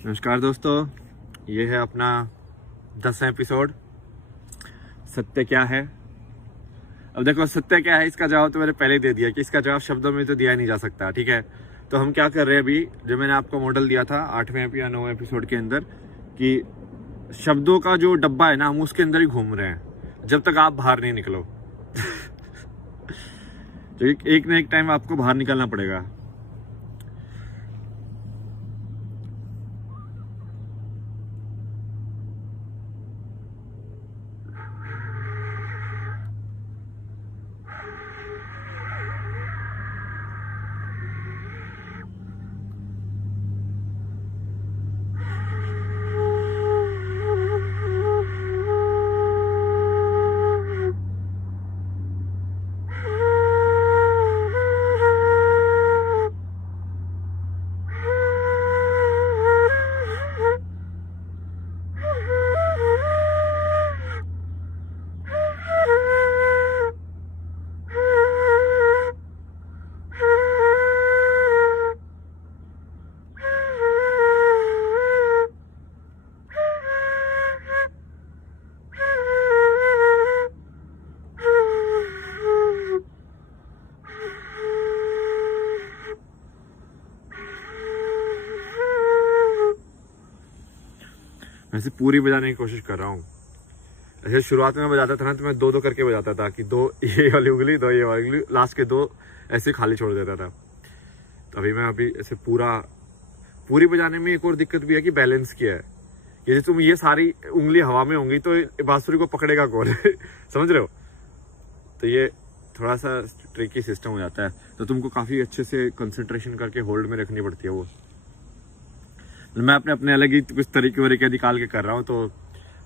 नमस्कार दोस्तों, ये है अपना 10वां एपिसोड। सत्य क्या है। अब देखो, सत्य क्या है इसका जवाब तो मैंने पहले ही दे दिया कि इसका जवाब शब्दों में तो दिया नहीं जा सकता। ठीक है, तो हम क्या कर रहे हैं अभी, जो मैंने आपको मॉडल दिया था 8वें या 9वें एपिसोड के अंदर, कि शब्दों का जो डब्बा है ना, हम उसके अंदर ही घूम रहे हैं जब तक आप बाहर नहीं निकलो। तो एक ना एक टाइम आपको बाहर निकलना पड़ेगा। वैसे पूरी बजाने की कोशिश कर रहा हूँ। ऐसे शुरुआत में बजाता था ना, तो मैं दो दो करके बजाता था कि दो ये वाली उंगली, दो ये वाली उंगली, लास्ट के दो ऐसे खाली छोड़ देता था। तो अभी ऐसे पूरी बजाने में एक और दिक्कत भी है कि बैलेंस की है। यदि तुम ये सारी उंगली हवा में होंगी तो बांसुरी को पकड़ेगा कौन। समझ रहे हो। तो ये थोड़ा सा ट्रिकी सिस्टम हो जाता है, तो तुमको काफी अच्छे से कंसंट्रेशन करके होल्ड में रखनी पड़ती है वो। मैं अपने अलग ही कुछ तरीके निकाल के कर रहा हूँ, तो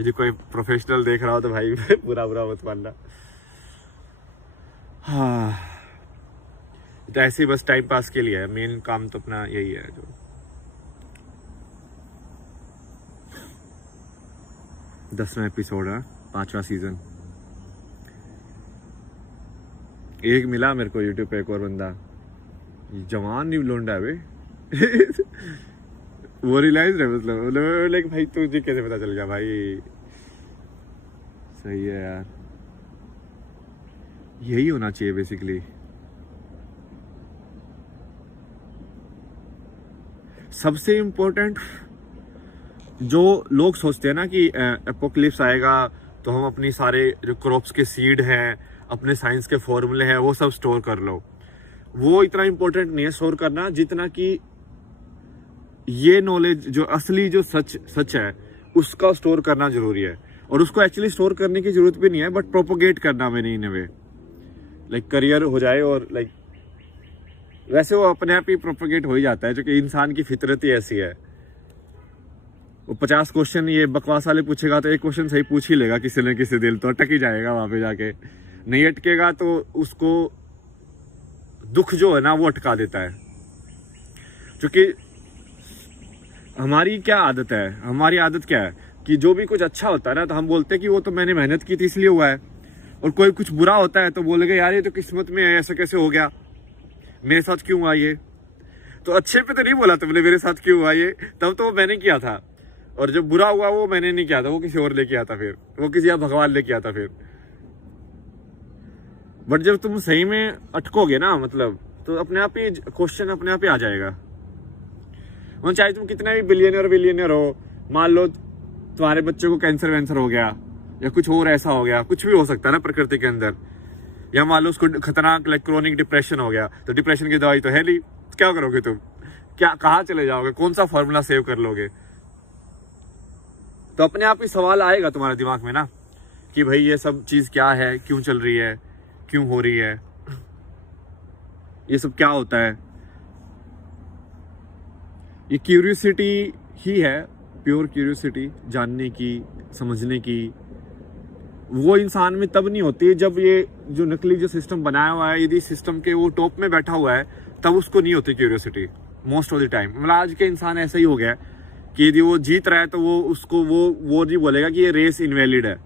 यदि कोई प्रोफेशनल देख रहा हो तो भाई बुरा मत मानना। हाँ, तो ऐसे ही बस टाइम पास के लिए है। मेन काम तो अपना यही है। जो 10वां एपिसोड है, 5वां सीजन। एक मिला मेरे को यूट्यूब पे, एक और बंदा, जवान नहीं लोंडा है बे। वो रियलाइज है, मतलब लाइक भाई तुझे कैसे पता चल गया भाई। सही है यार, यही होना चाहिए बेसिकली। सबसे इम्पोर्टेंट जो लोग सोचते हैं ना कि एपोक्लिप्स आएगा तो हम अपनी सारे जो क्रॉप्स के सीड हैं, अपने साइंस के फॉर्मूले हैं, वो सब स्टोर कर लो। वो इतना इम्पोर्टेंट नहीं है स्टोर करना, जितना कि ये नॉलेज जो असली जो सच है उसका स्टोर करना जरूरी है। और उसको एक्चुअली स्टोर करने की जरूरत भी नहीं है, बट प्रोपोगेट करना मैंने इन वे लाइक करियर हो जाए। और लाइक वैसे वो अपने आप ही प्रोपोगेट हो ही जाता है, जो कि इंसान की फितरत ही ऐसी है। वो 50 क्वेश्चन ये बकवास वाले पूछेगा तो एक क्वेश्चन सही पूछ ही लेगा किसी न किसी दिल, तो अटक ही जाएगा वहां पे जाके। नहीं अटकेगा तो उसको दुख जो है ना वो अटका देता है। क्योंकि हमारी क्या आदत है, हमारी आदत क्या है कि जो भी कुछ अच्छा होता है ना, तो हम बोलते हैं कि वो तो मैंने मेहनत की थी इसलिए हुआ है। और कोई कुछ बुरा होता है तो बोलेंगे यार ये तो किस्मत में है, ऐसा कैसे हो गया, मेरे साथ क्यों हुआ ये। तो अच्छे पे तो नहीं बोला तुमने मेरे साथ क्यों हुआ ये, तब तो वो मैंने किया था। और जो बुरा हुआ वो मैंने नहीं किया था, वो किसी और लेके आता, फिर वो किसी भगवान लेके आता फिर। बट जब तुम सही में अटकोगे ना, मतलब तो अपने आप ही क्वेश्चन अपने आप ही आ जाएगा। और चाहे तुम कितना भी बिलियनियर हो, मान लो तुम्हारे बच्चे को कैंसर वैंसर हो गया या कुछ और ऐसा हो गया, कुछ भी हो सकता है ना प्रकृति के अंदर। या मान लो उसको खतरनाक लाइक क्रोनिक डिप्रेशन हो गया, तो डिप्रेशन की दवाई तो है नहीं, क्या करोगे तुम, क्या कहाँ चले जाओगे, कौन सा फॉर्मूला सेव कर लोगे। तो अपने आप ही सवाल आएगा तुम्हारे दिमाग में ना कि भाई ये सब चीज क्या है, क्यों चल रही है, क्यों हो रही है, ये सब क्या होता है। ये क्यूरियोसिटी ही है, प्योर क्यूरियोसिटी, जानने की, समझने की। वो इंसान में तब नहीं होती जब ये जो नकली जो सिस्टम बनाया हुआ है, यदि सिस्टम के वो टॉप में बैठा हुआ है, तब उसको नहीं होती curiosity most of the time. मतलब आज के इंसान ऐसा ही हो गया है कि यदि वो जीत रहा है तो वो उसको वो नहीं बोलेगा कि ये रेस इनवैलिड है।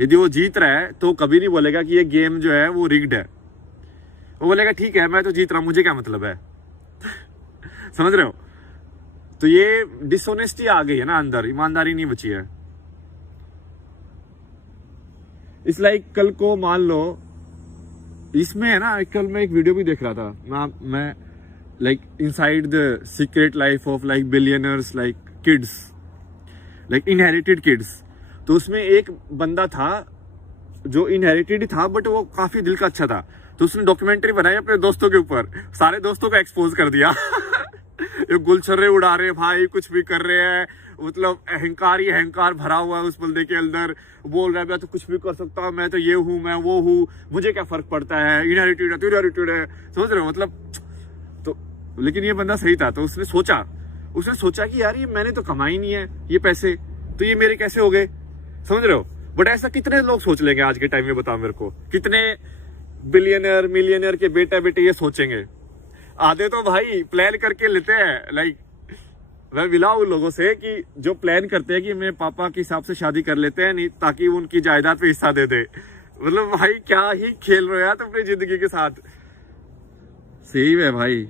यदि वो जीत रहा है तो कभी नहीं बोलेगा कि ये गेम जो है वो रिग्ड है। वो बोलेगा ठीक है मैं तो जीत रहा हूं, मुझे क्या मतलब है। समझ रहे हो। तो ये डिसऑनेस्टी आ गई है ना अंदर, ईमानदारी नहीं बची है। इस लाइक कल को मान लो इसमें है ना, कल मैं एक वीडियो भी देख रहा था मैं like inside the secret life of like billionaires like kids, like inherited kids. तो उसमें एक बंदा था जो इनहेरिटेड ही था बट वो काफी दिल का अच्छा था, तो उसने डॉक्यूमेंट्री बनाई अपने दोस्तों के ऊपर, सारे दोस्तों को एक्सपोज कर दिया ये गुलछर्रे उड़ा रहे भाई, कुछ भी कर रहे हैं, मतलब अहंकार ही अहंकार भरा हुआ है उस बंदे के अंदर। बोल रहा है मैं तो कुछ भी कर सकता हूँ, मैं तो ये हूँ, मैं वो हूँ, मुझे क्या फर्क पड़ता है, इनहेरिटेड है तो इनहेरिटेड है, समझ रहे हो मतलब। तो लेकिन ये बंदा सही था, तो उसने सोचा कि यार ये मैंने तो कमाई नहीं है ये पैसे, तो ये मेरे कैसे हो गए, समझ रहे हो। बट ऐसा कितने लोग सोच लेंगे आज के टाइम में, बताओ मेरे को, कितने बिलियनर मिलियनर के बेटा बेटे ये सोचेंगे। आधे तो भाई प्लान करके लेते हैं, लाइक मैं मिला उन लोगों से कि जो प्लान करते हैं कि मेरे पापा के हिसाब से शादी कर लेते हैं, नहीं ताकि वो उनकी जायदाद पे हिस्सा दे दे। मतलब भाई क्या ही खेल रहे हो यार तुम अपनी जिंदगी के साथ। सही है भाई।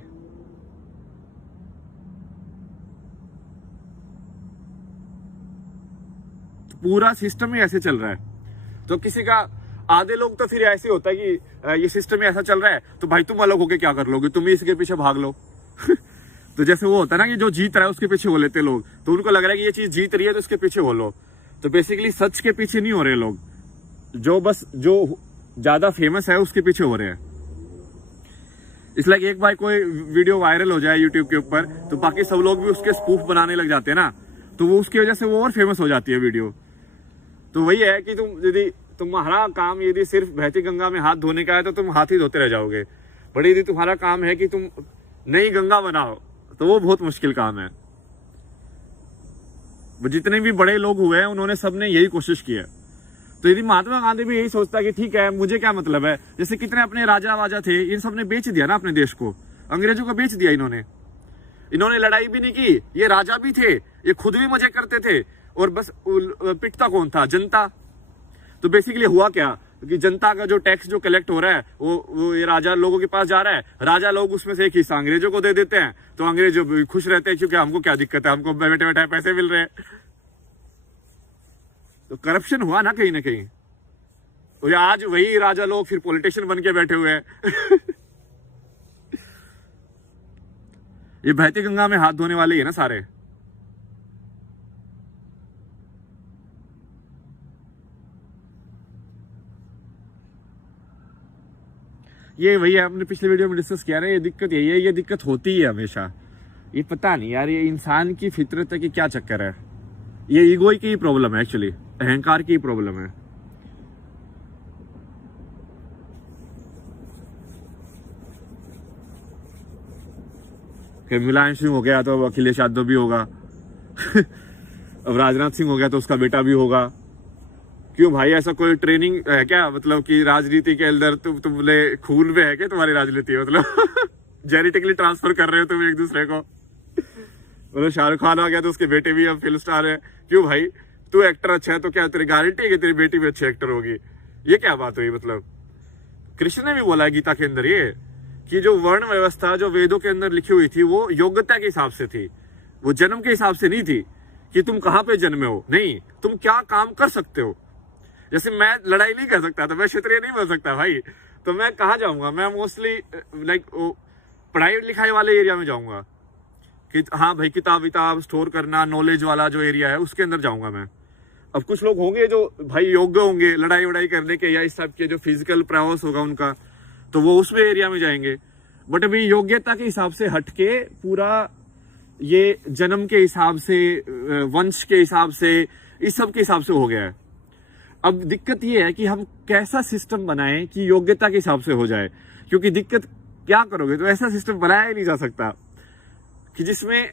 पूरा सिस्टम ही ऐसे चल रहा है। तो किसी का, आधे लोग तो फिर ऐसे होता है कि ये सिस्टम ही ऐसा चल रहा है तो भाई तुम अलग होके क्या कर लोगे, तुम ही इसके पीछे भाग लो तो जैसे वो होता है ना कि जो जीत रहा है उसके पीछे हो लेते लोग, तो उनको लग रहा है कि ये चीज जीत रही है तो उसके पीछे हो लो। तो बेसिकली सच के पीछे नहीं हो रहे लोग, जो ज्यादा फेमस है उसके पीछे हो रहे हैं। इसलिए एक बार कोई वीडियो वायरल हो जाए यूट्यूब के ऊपर तो बाकी सब लोग भी उसके स्पूफ बनाने लग जाते हैं ना, तो वो उसकी वजह से वो और फेमस हो जाती है वीडियो। तो वही है कि यदि तुम्हारा काम यदि सिर्फ बहती गंगा में हाथ धोने का है तो तुम हाथ ही धोते रह जाओगे, बट यदि तुम्हारा काम है कि तुम नई गंगा बनाओ तो वो बहुत मुश्किल काम है। वो जितने भी बड़े लोग हुए हैं उन्होंने सबने यही कोशिश की है। तो यदि महात्मा गांधी भी यही सोचता कि ठीक है मुझे क्या मतलब है, जैसे कितने अपने राजा वाजा थे, इन सब ने बेच दिया ना अपने देश को, अंग्रेजों को बेच दिया इन्होंने लड़ाई भी नहीं की, ये राजा भी थे, ये खुद भी मजे करते थे और बस पिटता कौन था, जनता। तो बेसिकली हुआ क्या कि जनता का जो टैक्स जो कलेक्ट हो रहा है वो ये राजा लोगों के पास जा रहा है, राजा लोग उसमें से एक हिस्सा अंग्रेजों को दे देते हैं, तो अंग्रेज खुश रहते हैं क्योंकि हमको क्या दिक्कत है, हमको बैठे बैठे पैसे मिल रहे हैं। तो करप्शन हुआ ना कहीं और आज वही राजा लोग फिर पॉलिटिशियन बन के बैठे हुए हैं ये बहती गंगा में हाथ धोने वाले ही है ना सारे। ये वही है, हमने पिछले वीडियो में डिस्कस किया ना, ये दिक्कत यही है, ये दिक्कत होती है हमेशा। ये पता नहीं यार, ये इंसान की फितरत है कि क्या चक्कर है, ये ईगो की ही प्रॉब्लम है, एक्चुअली अहंकार की प्रॉब्लम है। मुलायम सिंह हो गया तो अब अखिलेश यादव भी होगा अब राजनाथ सिंह हो गया तो उसका बेटा भी होगा। क्यों भाई, ऐसा कोई ट्रेनिंग है क्या, मतलब कि राजनीति के अंदर तुमने खून में है क्या तुम्हारी राजनीति, मतलब जेनेटिकली ट्रांसफर कर रहे हो तुम एक दूसरे को। मतलब शाहरुख खान आ गया तो उसके बेटे भी अब फिल्म स्टार है। क्यों भाई, तू एक्टर अच्छा है तो क्या तेरी गारंटी है कि तेरी बेटी भी अच्छी एक्टर होगी? ये क्या बात हुई? मतलब कृष्ण ने भी बोला है गीता के अंदर ये कि जो वर्ण व्यवस्था जो वेदों के अंदर लिखी हुई थी वो योग्यता के हिसाब से थी, वो जन्म के हिसाब से नहीं थी कि तुम कहाँ पे जन्मे हो, नहीं तुम क्या काम कर सकते हो। जैसे मैं लड़ाई नहीं कर सकता तो मैं क्षत्रिय नहीं बन सकता भाई, तो मैं कहाँ जाऊंगा, मैं मोस्टली लाइक पढ़ाई लिखाई वाले एरिया में जाऊंगा कि हाँ भाई किताब विताब स्टोर करना, नॉलेज वाला जो एरिया है उसके अंदर जाऊंगा मैं। अब कुछ लोग होंगे जो भाई योग्य होंगे लड़ाई वड़ाई करने के या इस टाइप के जो फिजिकल प्रयास होगा उनका, तो वो उसमें एरिया में जाएंगे। बट अभी योग्यता के हिसाब से हटके पूरा ये जन्म के हिसाब से, वंश के हिसाब से, इस सब के हिसाब से हो गया है। अब दिक्कत ये है कि हम कैसा सिस्टम बनाएं कि योग्यता के हिसाब से हो जाए, क्योंकि दिक्कत क्या करोगे तो ऐसा सिस्टम बनाया ही नहीं जा सकता कि जिसमें,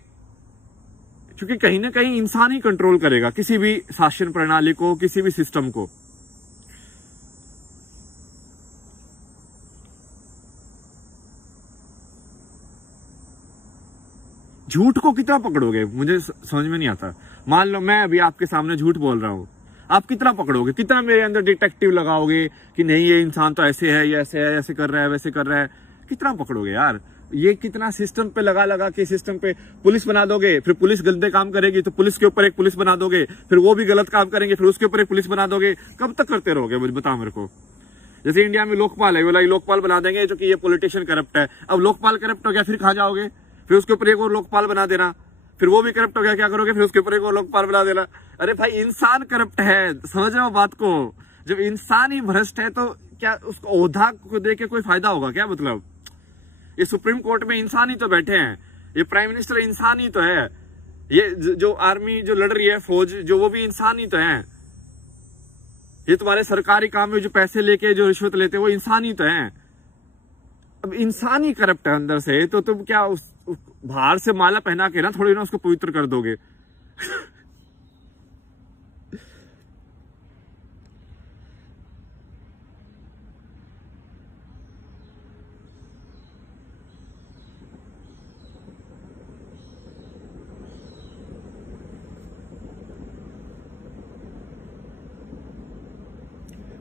क्योंकि कहीं ना कहीं इंसान ही कंट्रोल करेगा किसी भी शासन प्रणाली को, किसी भी सिस्टम को। झूठ को कितना पकड़ोगे मुझे समझ में नहीं आता। मान लो मैं अभी आपके सामने झूठ बोल रहा हूं, आप कितना पकड़ोगे, कितना मेरे अंदर डिटेक्टिव लगाओगे कि नहीं ये इंसान तो ऐसे है, ये ऐसे है, ऐसे कर रहा है, वैसे कर रहा है, कितना पकड़ोगे यार? ये कितना सिस्टम पे लगा लगा के सिस्टम पे पुलिस बना दोगे, फिर पुलिस गंदे काम करेगी तो पुलिस के ऊपर एक पुलिस बना दोगे, फिर वो भी गलत काम करेंगे फिर उसके ऊपर एक पुलिस बना दोगे। कब तक करते रहोगे मुझे बताओ मेरे को। जैसे इंडिया में लोकपाल है, बोला लोकपाल बना देंगे जो कि ये पॉलिटिशियन करप्ट है। अब लोकपाल करप्ट हो गया फिर कहाँ जाओगे, फिर उसके ऊपर एक और लोकपाल बना देना, फिर वो भी करप्ट हो गया क्या करोगे, फिर उसके ऊपर एक और लोकपाल बना देना। अरे भाई इंसान करप्ट है, समझ रहे हो बात को। जब इंसान ही भ्रष्ट है तो क्या उसको ओहदा को दे के कोई फायदा होगा क्या? मतलब ये सुप्रीम कोर्ट में इंसान ही तो बैठे हैं, ये प्राइम मिनिस्टर इंसान ही तो है, ये जो आर्मी जो लड़ रही है फौज जो वो भी इंसान ही तो है, ये तुम्हारे सरकारी काम में जो पैसे लेके जो रिश्वत लेते हैं वो इंसान ही तो है। अब इंसान ही करप्ट है अंदर से, तो तुम क्या बाहर से माला पहना के ना थोड़ी ना उसको पवित्र कर दोगे।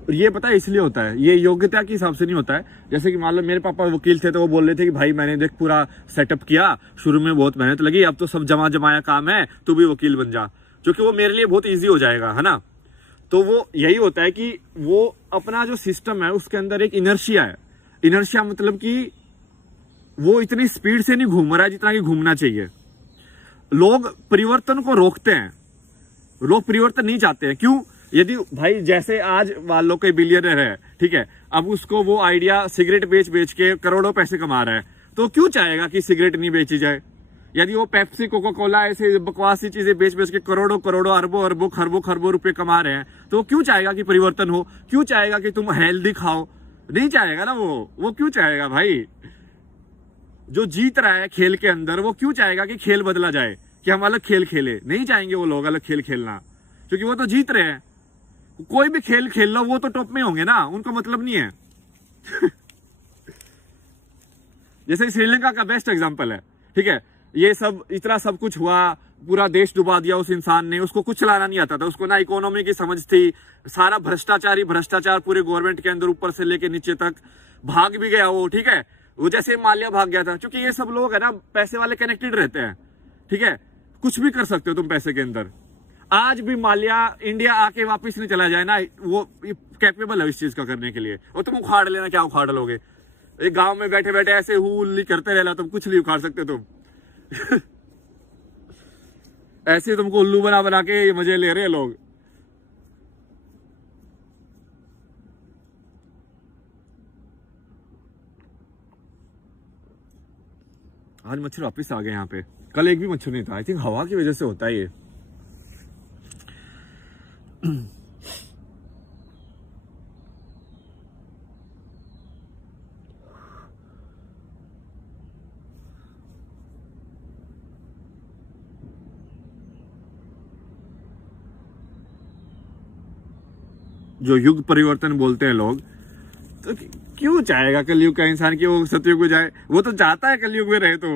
और ये पता है इसलिए होता है, ये योग्यता के हिसाब से नहीं होता है। जैसे कि मान लो मेरे पापा वकील थे तो वो बोल रहे थे कि भाई मैंने देख पूरा सेटअप किया, शुरू में बहुत मेहनत लगी, अब तो सब जमा जमाया काम है, तू भी वकील बन जा, क्योंकि वो मेरे लिए बहुत ईजी हो जाएगा, है ना। तो वो यही होता है कि वो अपना जो सिस्टम है उसके अंदर एक इनर्शिया है। इनर्शिया मतलब कि वो इतनी स्पीड से नहीं घूम रहा है जितना कि घूमना चाहिए। लोग परिवर्तन को रोकते हैं, लोग परिवर्तन नहीं चाहते हैं। क्यों? यदि भाई जैसे आज मान लो कोई बिलियनर है, ठीक है, अब उसको वो आइडिया सिगरेट बेच बेच के करोड़ों पैसे कमा रहा है, तो क्यों चाहेगा कि सिगरेट नहीं बेची जाए? यदि वो पेप्सी कोका कोला ऐसे बकवासी चीजें बेच बेच के करोड़ों करोड़ों अरबों अरबों खरबों खरबों रुपए कमा रहे हैं, तो वो क्यों चाहेगा कि परिवर्तन हो? क्यों चाहेगा कि तुम हेल्दी खाओ? नहीं चाहेगा ना वो क्यों चाहेगा भाई? जो जीत रहा है खेल के अंदर वो क्यों चाहेगा कि खेल बदला जाए, कि हम अलग खेल खेले? नहीं चाहेंगे वो लोग अलग खेल खेलना, क्योंकि वो तो जीत रहे हैं। कोई भी खेल खेल लो वो तो टॉप में होंगे ना, उनको मतलब नहीं है। जैसे श्रीलंका का बेस्ट एग्जांपल है, ठीक है, ये सब इतना सब कुछ हुआ, पूरा देश डुबा दिया उस इंसान ने, उसको कुछ चलाना नहीं आता था, उसको ना इकोनॉमी की समझ थी, सारा भ्रष्टाचार पूरे गवर्नमेंट के अंदर ऊपर से लेके नीचे तक, भाग भी गया वो, ठीक है, वो जैसे माल्या भाग गया था, क्योंकि ये सब लोग है ना पैसे वाले कनेक्टेड रहते हैं, ठीक है, कुछ भी कर सकते हो तुम पैसे के अंदर। आज भी माल्या इंडिया आके वापस नहीं चला जाए ना, वो कैपेबल है इस चीज का करने के लिए। और तुम उखाड़ लेना, क्या उखाड़ लोगे? एक गांव में बैठे बैठे ऐसे हुल्ली करते रहना, तुम कुछ नहीं उखाड़ सकते तुम। ऐसे तुमको उल्लू बना बना के मजे ले रहे हैं लोग। आज मच्छर वापिस आ गए यहाँ पे, कल एक भी मच्छर नहीं था। आई थिंक हवा की वजह से होता है ये। जो युग परिवर्तन बोलते हैं लोग, तो क्यों चाहेगा कलयुग का इंसान कि वो सतयुग में जाए? वो तो चाहता है कलयुग में रहे तो।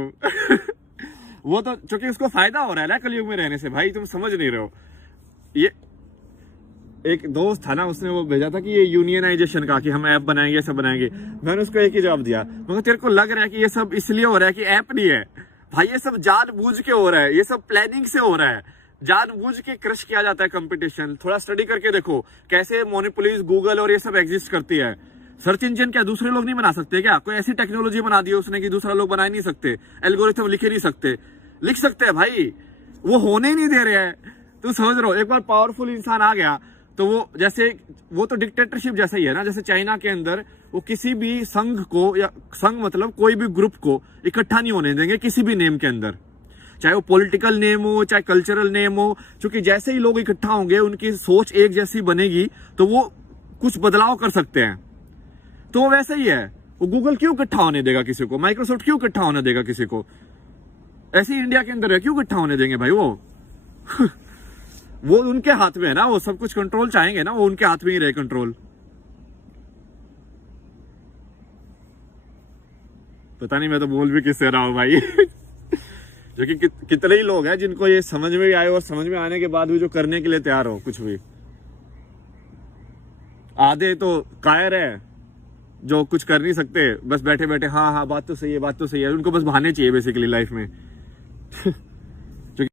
वो तो क्योंकि उसको फायदा हो रहा है ना कलयुग में रहने से। भाई तुम समझ नहीं रहे हो। ये एक दोस्त था ना, उसने वो भेजा था कि ये यूनियनाइजेशन का, कि हम ऐप बनाएंगे, सब बनाएंगे। मैंने उसको एक ही जवाब दिया, मगर तेरे को लग रहा है कि ये सब इसलिए हो रहा है कि ऐप नहीं है भाई, ये सब जानबूझ के हो रहा है, ये सब प्लानिंग से हो रहा है, जानबूझ के क्रश किया जाता है कंपटीशन। थोड़ा स्टडी करके देखो कैसे मोनोपोलीज गूगल और ये सब एग्जिस्ट करती है। सर्च इंजन क्या दूसरे लोग नहीं बना सकते क्या? कोई ऐसी टेक्नोलॉजी बना दी उसने कि दूसरा लोग बना ही नहीं सकते? एल्गोरिथम लिख ही नहीं सकते? लिख सकते हैं भाई, वो होने ही नहीं दे रहे हैं। तो समझ रहे हो, एक बार पावरफुल इंसान आ गया तो वो जैसे वो तो डिक्टेटरशिप जैसा ही है ना। जैसे चाइना के अंदर वो किसी भी संघ को, या संघ मतलब कोई भी ग्रुप को इकट्ठा नहीं होने देंगे किसी भी नेम के अंदर, चाहे वो पॉलिटिकल नेम हो चाहे कल्चरल नेम हो, क्योंकि जैसे ही लोग इकट्ठा होंगे उनकी सोच एक जैसी बनेगी तो वो कुछ बदलाव कर सकते हैं। तो वो वैसे ही है, वो गूगल क्यों इकट्ठा होने देगा किसी को? माइक्रोसॉफ्ट क्यों इकट्ठा होने देगा किसी को? ऐसे ही इंडिया के अंदर है, क्यों इकट्ठा होने देंगे भाई वो? वो उनके हाथ में है ना, वो सब कुछ कंट्रोल चाहेंगे ना, वो उनके हाथ में ही रहे कंट्रोल। पता नहीं मैं तो बोल भी किससे रहा हूं भाई। जो कि कितने ही लोग हैं जिनको ये समझ में भी आए और समझ में आने के बाद भी जो करने के लिए तैयार हो कुछ भी। आधे तो कायर है, जो कुछ कर नहीं सकते, बस बैठे बैठे हाँ हाँ बात तो सही है, बात तो सही है, उनको बस बहाने चाहिए बेसिकली लाइफ में।